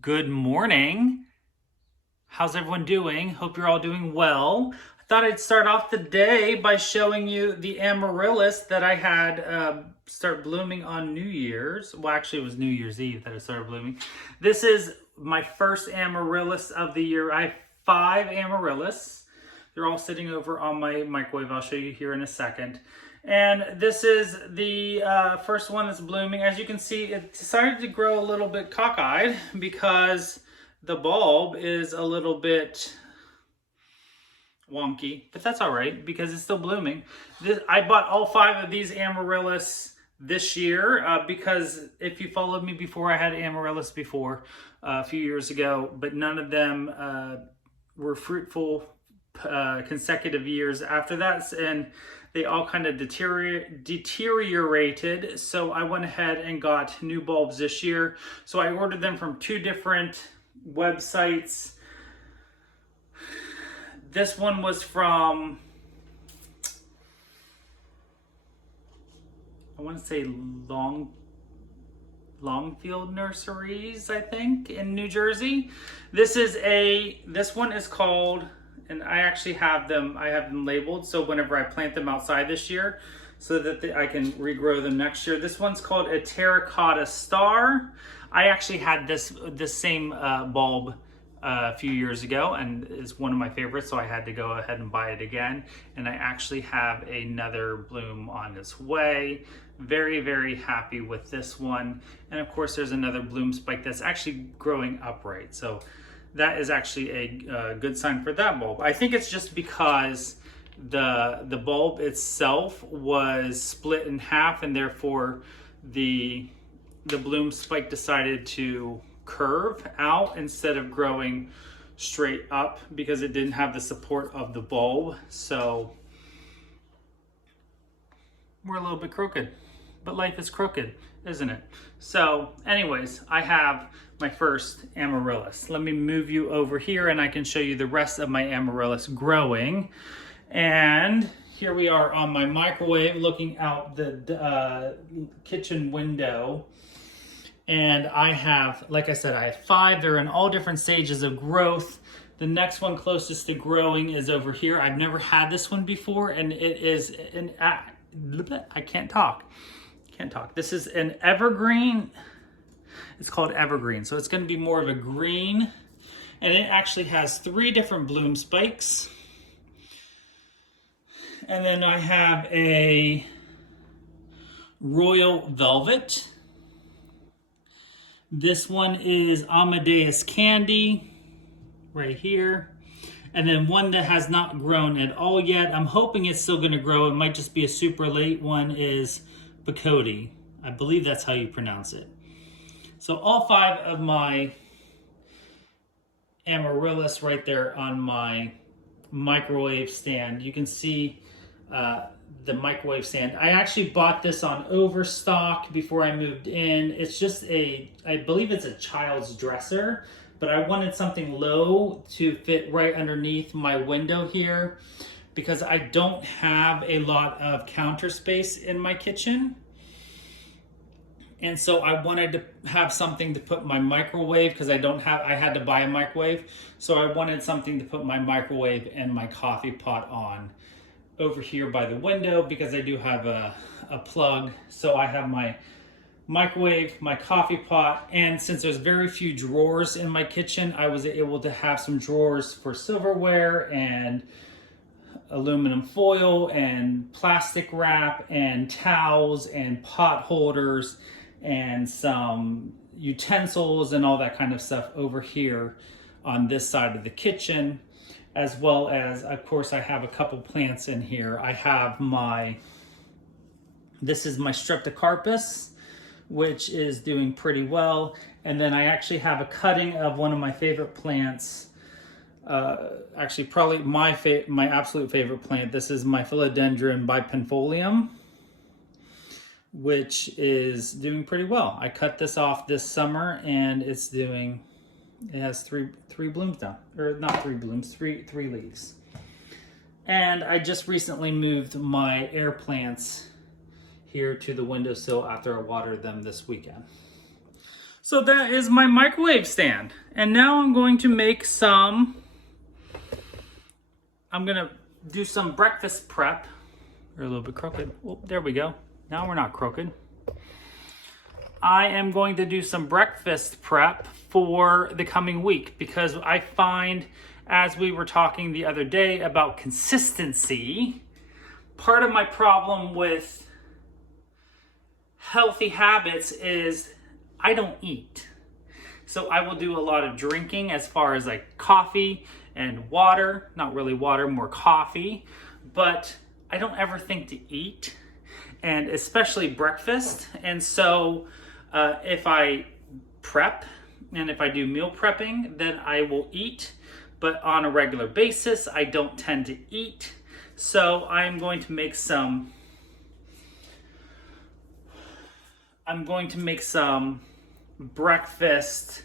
Good morning. How's everyone doing? Hope you're all doing well. I thought I'd start off the day by showing you the Amaryllis that I had start blooming on New Year's. Well, actually, it was New Year's Eve that it started blooming. This is my first Amaryllis of the year. I have 5 Amaryllis. They're all sitting over on my microwave. I'll show you here in a second. And this is the first one that's blooming. As you can see, it decided to grow a little bit cockeyed because the bulb is a little bit wonky, but that's all right because it's still blooming. I bought all 5 of these Amaryllis this year because if you followed me before, I had Amaryllis before a few years ago, but none of them were fruitful consecutive years after that, and they all kind of deteriorated. So I went ahead and got new bulbs this year. So I ordered them from 2 different websites. This one was from, I want to say Longfield Nurseries, I think, in New Jersey. This one is called, and I actually have them labeled, so whenever I plant them outside this year, so that I can regrow them next year. This one's called a Terracotta Star. I actually had this same bulb a few years ago, and is one of my favorites, so I had to go ahead and buy it again. And I actually have another bloom on its way. Very, very happy with this one. And of course, there's another bloom spike that's actually growing upright. So that is actually a good sign for that bulb. I think it's just because the bulb itself was split in half, and therefore the bloom spike decided to curve out instead of growing straight up because it didn't have the support of the bulb. So we're a little bit crooked, but life is crooked, isn't it? So anyways, I have my first Amaryllis. Let me move you over here and I can show you the rest of my Amaryllis growing. And here we are on my microwave looking out the kitchen window. And I have, like I said, I have 5. They're in all different stages of growth. The next one closest to growing is over here. I've never had this one before, and it is I can't talk. This is an evergreen. It's called evergreen, so it's going to be more of a green, and it actually has 3 different bloom spikes. And then I have a royal velvet. This one is Amadeus Candy, right here. And then one that has not grown at all yet. I'm hoping it's still gonna grow. It might just be a super late one, is Bacote. I believe that's how you pronounce it. So all 5 of my Amaryllis right there on my microwave stand. You can see the microwave stand. I actually bought this on Overstock before I moved in. It's just I believe it's a child's dresser, but I wanted something low to fit right underneath my window here because I don't have a lot of counter space in my kitchen. And so I wanted to have something to put my microwave because I had to buy a microwave. So I wanted something to put my microwave and my coffee pot on over here by the window because I do have a plug. So I have my microwave, my coffee pot, and since there's very few drawers in my kitchen, I was able to have some drawers for silverware and aluminum foil and plastic wrap and towels and pot holders and some utensils and all that kind of stuff over here on this side of the kitchen. As well as, of course, I have a couple plants in here. I have this is my Streptocarpus, which is doing pretty well. And then I actually have a cutting of one of my favorite plants. Actually, probably my absolute favorite plant. This is my Philodendron bipinfolium, which is doing pretty well. I cut this off this summer, and it has three blooms now, or not 3 blooms, three leaves. And I just recently moved my air plants here to the windowsill after I watered them this weekend. So that is my microwave stand. And now I'm going to make some, I'm gonna do some breakfast prep. We're a little bit crooked. Oh, there we go. Now we're not crooked. I am going to do some breakfast prep for the coming week because I find, as we were talking the other day about consistency, part of my problem with healthy habits is I don't eat. So I will do a lot of drinking as far as like coffee and water, not really water, more coffee, but I don't ever think to eat, and especially breakfast. And so if I prep and if I do meal prepping, then I will eat, but on a regular basis, I don't tend to eat. So I'm going to make some breakfast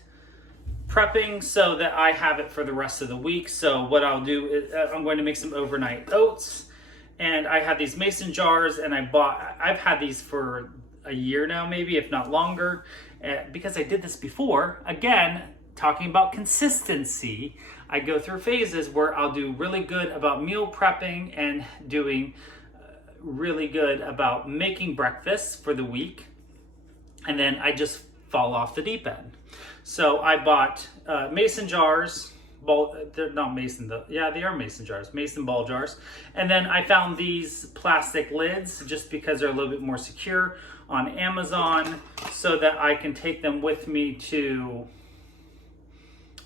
prepping so that I have it for the rest of the week. So what I'll do is I'm going to make some overnight oats, and I have these mason jars, and I've had these for a year now, maybe if not longer, because I did this before. Again, talking about consistency, I go through phases where I'll do really good about meal prepping and doing really good about making breakfast for the week, and then I just fall off the deep end. So I bought mason jars. They're not mason though. Yeah, they are mason jars, mason ball jars. And then I found these plastic lids just because they're a little bit more secure on Amazon, so that I can take them with me to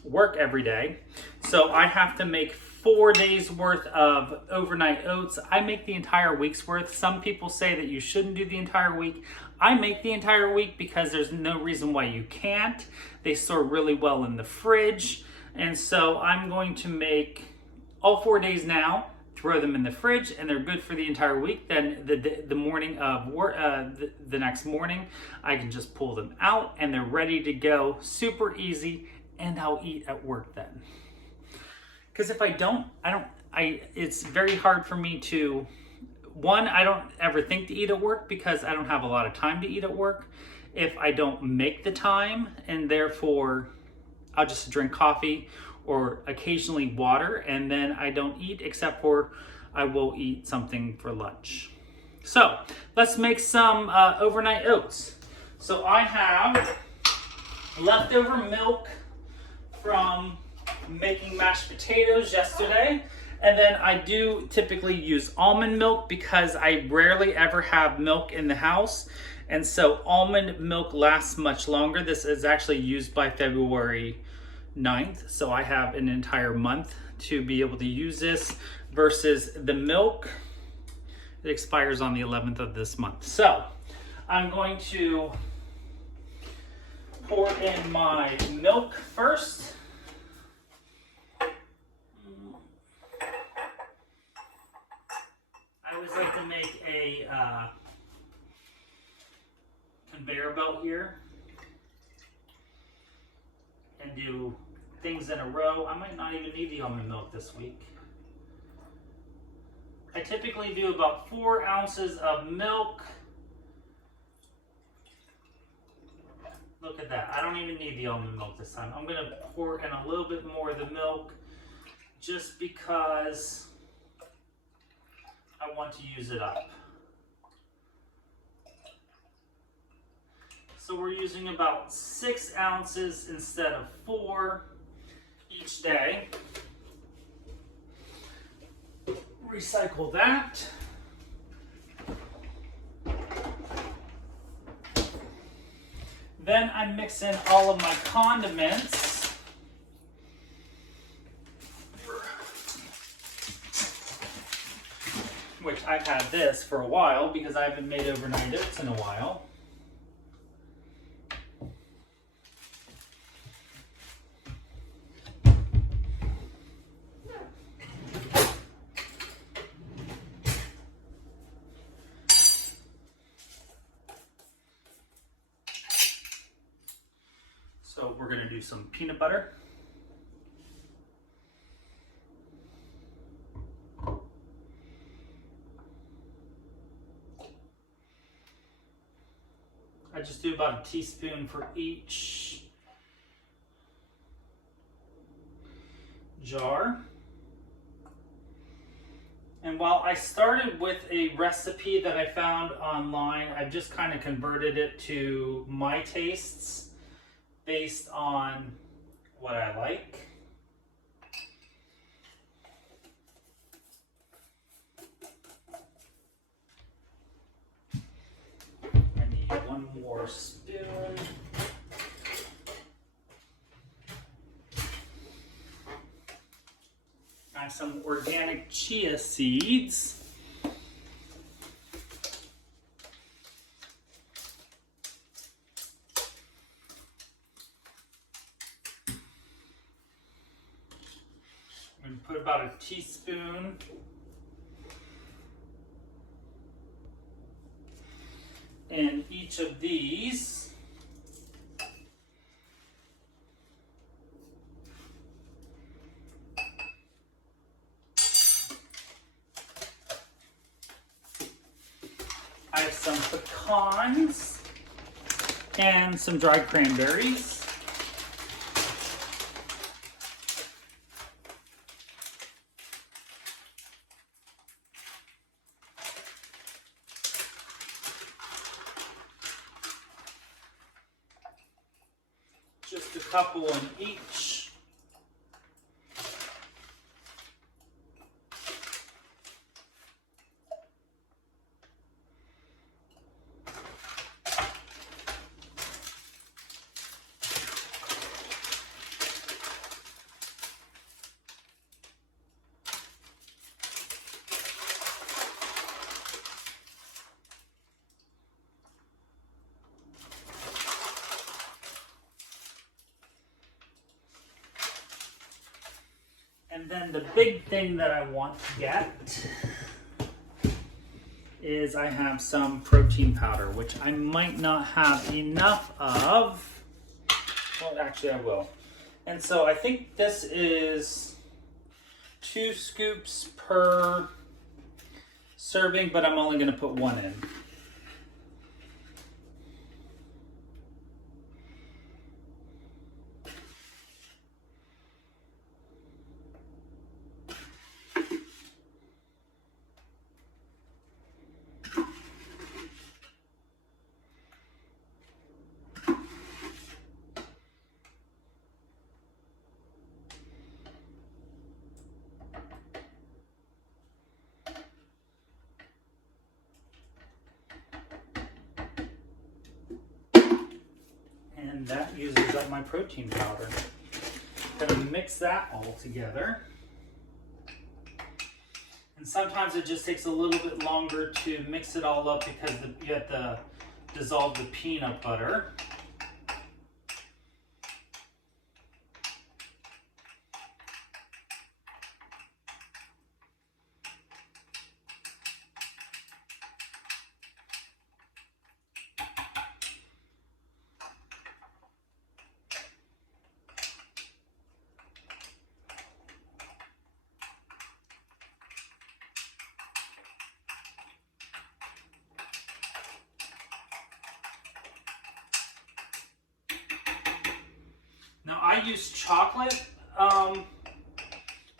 work every day. So I have to make 4 days worth of overnight oats. I make the entire week's worth. Some people say that you shouldn't do the entire week. I make the entire week because there's no reason why you can't. They store really well in the fridge. And so I'm going to make all 4 days now, throw them in the fridge, and they're good for the entire week. Then the morning of work, the next morning, I can just pull them out and they're ready to go. Super easy, and I'll eat at work then. Because if I don't, it's very hard for me to, one, I don't ever think to eat at work because I don't have a lot of time to eat at work. If I don't make the time, and therefore I'll just drink coffee or occasionally water, and then I don't eat, except for I will eat something for lunch. So let's make some overnight oats. So I have leftover milk from making mashed potatoes yesterday, and then I do typically use almond milk because I rarely ever have milk in the house, and so almond milk lasts much longer. This is actually used by February 9th, so I have an entire month to be able to use this, versus the milk, it expires on the 11th of this month. So I'm going to pour in my milk first. I always like to make a conveyor belt here and do things in a row. I might not even need the almond milk this week. I typically do about 4 ounces of milk. Look at that. I don't even need the almond milk this time. I'm going to pour in a little bit more of the milk just because I want to use it up. So we're using about 6 ounces instead of 4 each day. Recycle that. Then I mix in all of my condiments. Which I've had this for a while because I haven't made overnight oats in a while. So we're going to do some peanut butter. I just do about a teaspoon for each jar. And while I started with a recipe that I found online, I've just kind of converted it to my tastes based on what I like. I need one more spoon. I have some organic chia seeds. I'm going to put about a teaspoon in each of these. I have some pecans and some dried cranberries. Just a couple in each. And then the big thing that I want to get is I have some protein powder, which I might not have enough of. Well, actually I will. And so I think this is 2 scoops per serving, but I'm only going to put 1 in. And that uses up my protein powder. I'm going to mix that all together. And sometimes it just takes a little bit longer to mix it all up because you have to dissolve the peanut butter. Now I use chocolate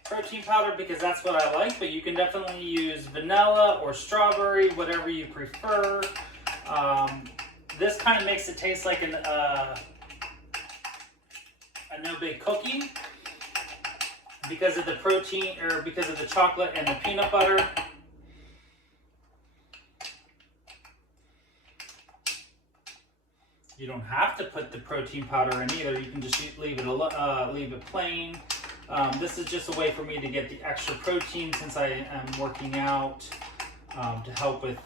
protein powder because that's what I like, but you can definitely use vanilla or strawberry, whatever you prefer. This kind of makes it taste like a no-bake cookie because of the protein, or because of the chocolate and the peanut butter. You don't have to put the protein powder in either. You can just leave it plain. This is just a way for me to get the extra protein since I am working out to help with,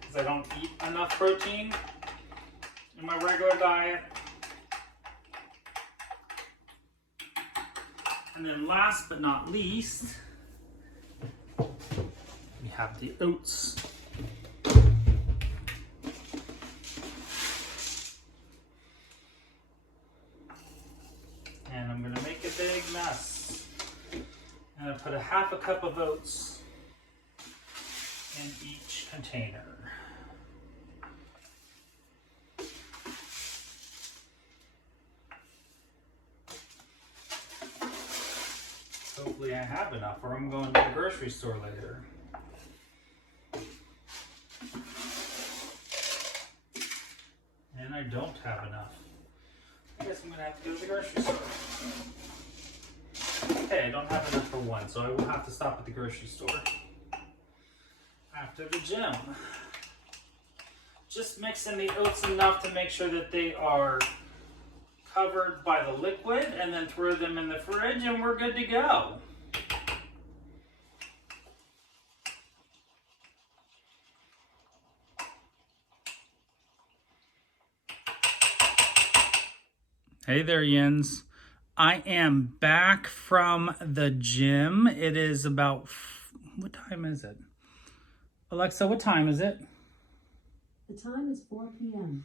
because I don't eat enough protein in my regular diet. And then last but not least, we have the oats. And I'm going to make a big mess. And I put a 1/2 cup of oats in each container. hopefully I have enough, or I'm going to the grocery store later. And I don't have enough. I guess I'm going to have to go to the grocery store. Okay, I don't have enough for one, so I will have to stop at the grocery store after the gym. Just mixing the oats enough to make sure that they are covered by the liquid, and then throw them in the fridge and we're good to go. Hey there, Yins. I am back from the gym. It is about, what time is it? Alexa, what time is it? The time is 4 p.m.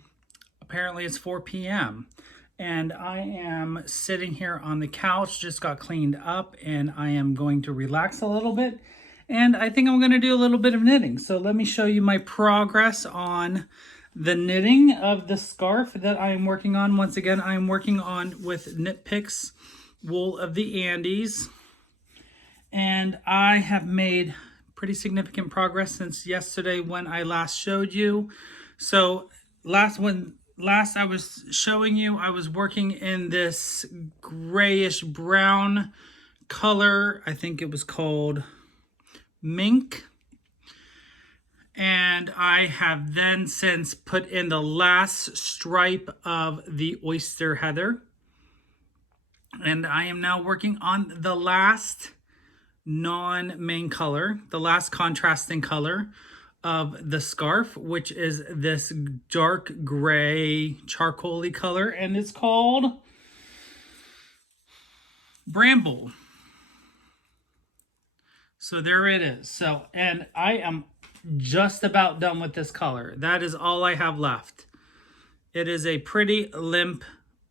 Apparently it's 4 p.m. And I am sitting here on the couch, just got cleaned up, and I am going to relax a little bit. And I think I'm going to do a little bit of knitting. So let me show you my progress on the knitting of the scarf that I am working on. Once again, I am working on with Knit Picks Wool of the Andes. And I have made pretty significant progress since yesterday when I last showed you. So last I was showing you, I was working in this grayish brown color. I think it was called Mink. And I have then since put in the last stripe of the Oyster Heather. And I am now working on the last non-main color, the last contrasting color of the scarf, which is this dark gray charcoaly color, and it's called Bramble. So there it is. So, and I am just about done with this color. That is all I have left. It is a pretty limp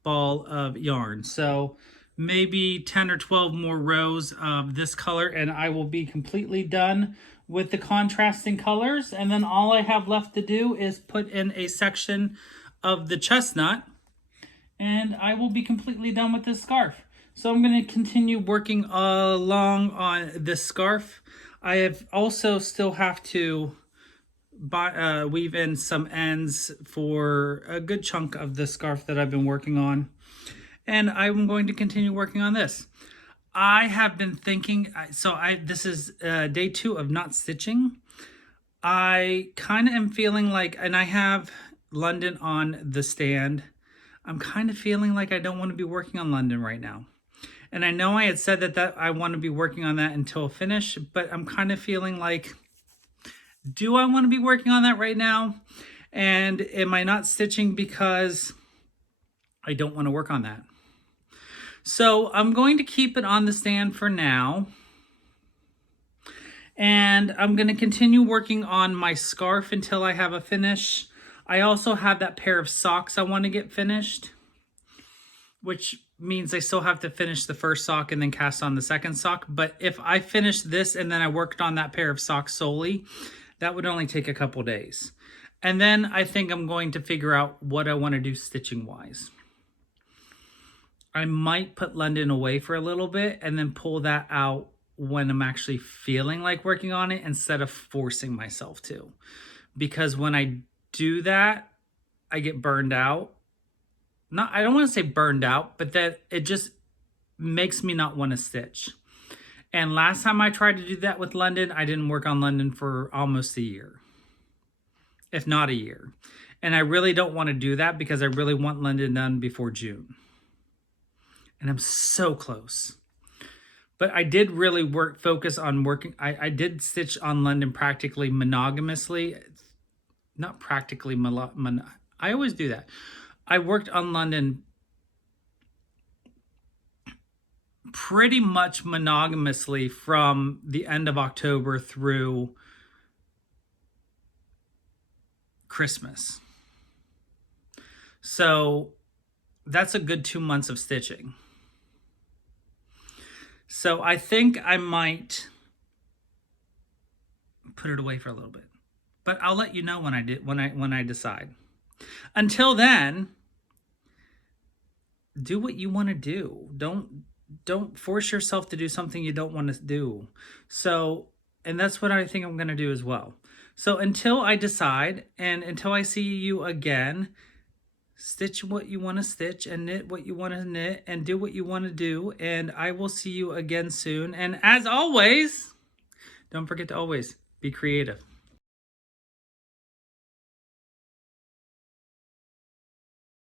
ball of yarn. So maybe 10 or 12 more rows of this color and I will be completely done with the contrasting colors. And then all I have left to do is put in a section of the chestnut and I will be completely done with this scarf. So I'm going to continue working along on this scarf. I have also still have to weave in some ends for a good chunk of the scarf that I've been working on. And I'm going to continue working on this. I have been thinking, this is day 2 of not stitching. I kind of am feeling like, and I have London on the stand. I'm kind of feeling like I don't want to be working on London right now. And I know I had said that I want to be working on that until finish, but I'm kind of feeling like, do I want to be working on that right now? And am I not stitching because I don't want to work on that? So I'm going to keep it on the stand for now. And I'm going to continue working on my scarf until I have a finish. I also have that pair of socks I want to get finished, which means I still have to finish the first sock and then cast on the second sock. But if I finish this and then I worked on that pair of socks solely, that would only take a couple days. And then I think I'm going to figure out what I want to do stitching wise. I might put London away for a little bit and then pull that out when I'm actually feeling like working on it instead of forcing myself to. Because when I do that, I get burned out. I don't want to say burned out, but that it just makes me not want to stitch. And last time I tried to do that with London, I didn't work on London for almost a year, if not a year. And I really don't want to do that because I really want London done before June. And I'm so close. But I did really focus on working. I did stitch on London practically monogamously. Not practically, I always do that. I worked on London pretty much monogamously from the end of October through Christmas. So that's a good 2 months of stitching. So I think I might put it away for a little bit, but I'll let you know when I decide. Until then, do what you want to do. don't force yourself to do something you don't want to do. So, and that's what I think I'm going to do as well. So until I decide and until I see you again, stitch what you want to stitch and knit what you want to knit and do what you want to do. And I will see you again soon. And as always, don't forget to always be creative.